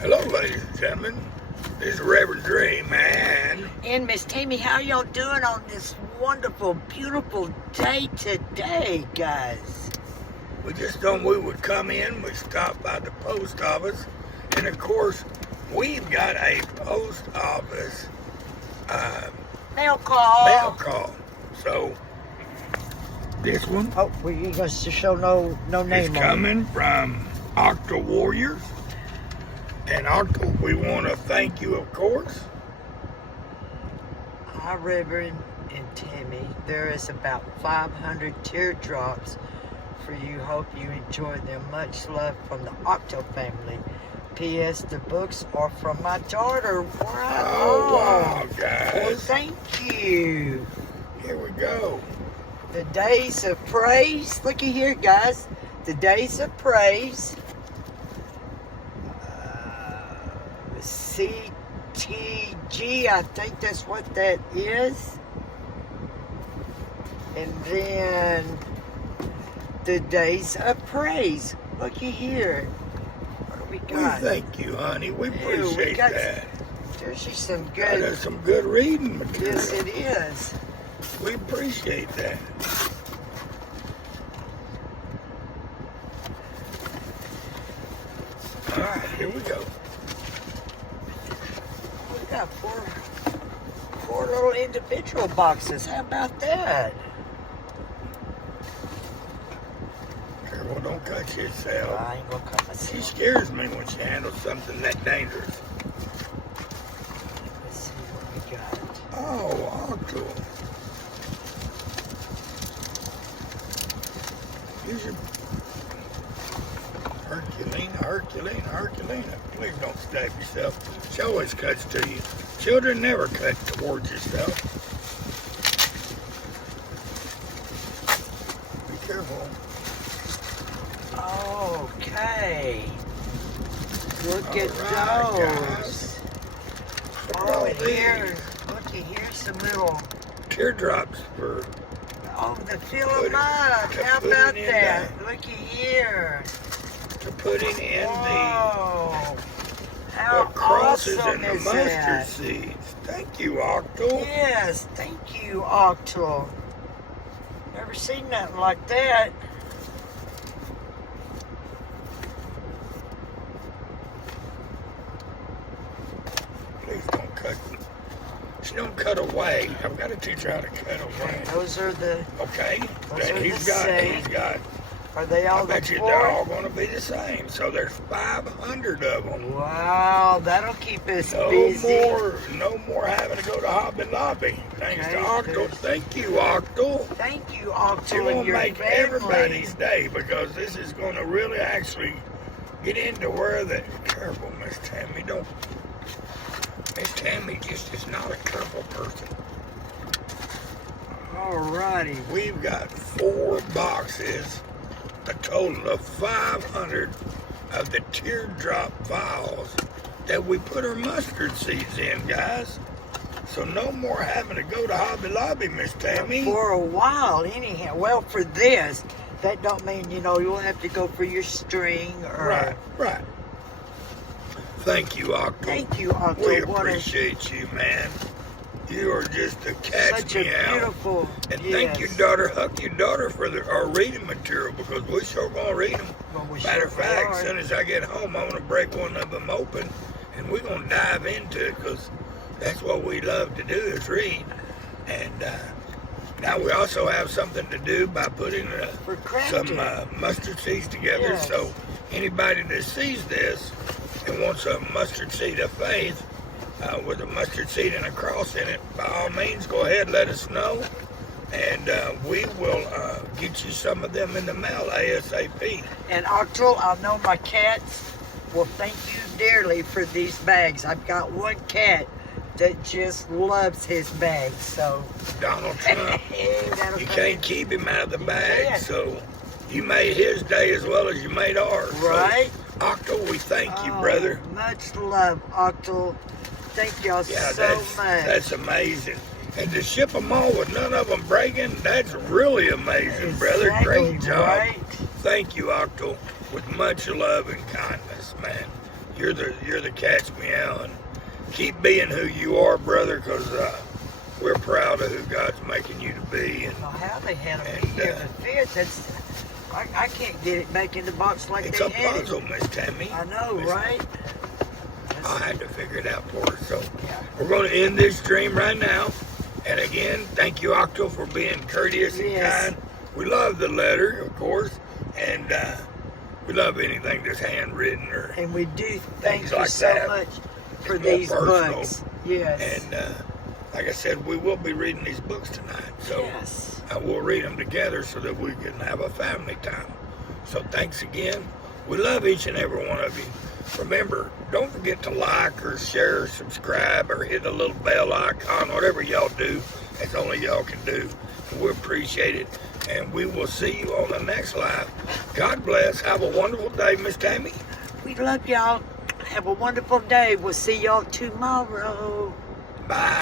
Hello, ladies and gentlemen. This is Reverend Dre, man. And Miss Tammy, how y'all doing on this wonderful, beautiful day today, guys? We just thought we would come in. We stopped by the post office. And, of course, we've got a post office Mail call. So, this one Oh, well, you guys to show no name is on it. coming from Octal Warriors. And Octal, we want to thank you, of course. Hi, Reverend and Tammy. There is about 500 teardrops for you. Hope you enjoy them. Much love from the Octal family. P.S. The books are from my daughter. Wow. Oh, wow, guys. Well, thank you. Here we go. The days of praise. Looky here, guys. The days of praise. CTG, I think that's what that is. And then the days of praise. Looky here. What do we got? We thank you, honey. We appreciate that. There's just some That good. is some good reading material. Yes, it is. We appreciate that. All right, here we go. We got four little individual boxes. How about that? Careful, don't cut yourself. I ain't gonna cut She myself. scares me when she handles something that dangerous. Let's see what we got. Oh, Octal. Here's your Herculina. Please don't stab yourself. She always cuts to you. Children never cut towards yourself. Be careful. Okay. Look at All right, those. Look at Oh, all and here, these. looky, here's some little, Teardrops for to fill Put them it- up. to How put it about in that? Looky here. putting in Oh, the how crosses awesome and the is mustard that? seeds. Thank you, Octal. Yes, thank you, Octal. Never seen nothing like that. Please don't cut. She don't cut away. I've got to teach her how to cut away. Those are the, Okay. Those Then are he's the got. same. He's got. are they I all the bet you they're all four? going to be the same. So there's 500 of them. Wow, that'll keep us No busy. more having to go to Hobby Lobby. Thanks Okay, to Octal. there's- Thank you, Octal. Thank you, You're Octal, going and to your make family. everybody's day because this is going to really actually get into where the careful, Miss Tammy. Don't. Miss Tammy just is not a careful person. Alrighty. We've got 4 boxes, a total of 500 of the teardrop vials that we put our mustard seeds in, guys. So no more having to go to Hobby Lobby, Miss Tammy. For a while, anyhow. Well, for this, that don't mean, you'll have to go for your string or... Right. Thank you, Octal. Thank you, Octal. We What a- appreciate you, man. You are just a catch Such me a out. beautiful... And yes. thank you, daughter. Hug your daughter for our reading material because we sure gonna read them. Well, we Matter of sure fact, are. as soon as I get home, I'm gonna break one of them open, and we're gonna dive into it because that's what we love to do is read. And now we also have something to do by putting For some crafting. mustard seeds together. Yes. So anybody that sees this and wants a mustard seed of faith with a mustard seed and a cross in it, by all means, go ahead, let us know. And we will get you some of them in the mail ASAP. And Octal, I know my cats will thank you dearly for these bags. I've got one cat that just loves his bags, so... Donald Trump, That'll you come can't in. keep him out of the bag, can't. so you made his day as well as you made ours. Right? So, Octal, we thank you, Oh, brother. Much love, Octal. Thank y'all Yeah, so that's much. amazing. And to ship them all with none of them breaking, that's really amazing, brother. Exactly Great job. right. Thank you, Octal, with much love and kindness, man. You're the cat's meow, and keep being who you are, brother, because we're proud of who God's making you to be. And well, how they had them here the fifth, that's, I can't get it back in the box like it's they a had puzzle, it. Miss Tammy. I know, right? I had to figure it out for us. So Yeah. we're going to end this stream right now. And again, thank you, Octal, for being courteous and Yes. kind. We love the letter, of course, and we love anything that's handwritten or And we do thank things you like so that. much for It's more these personal. books. Yes. And like I said, we will be reading these books tonight. So Yes. we'll read them together so that we can have a family time. So thanks again. We love each and every one of you. Remember, don't forget to like or share or subscribe or hit the little bell icon, whatever y'all do, as only y'all can do. We appreciate it. And we will see you on the next live. God bless. Have a wonderful day, Miss Tammy. We love y'all. Have a wonderful day. We'll see y'all tomorrow. Bye.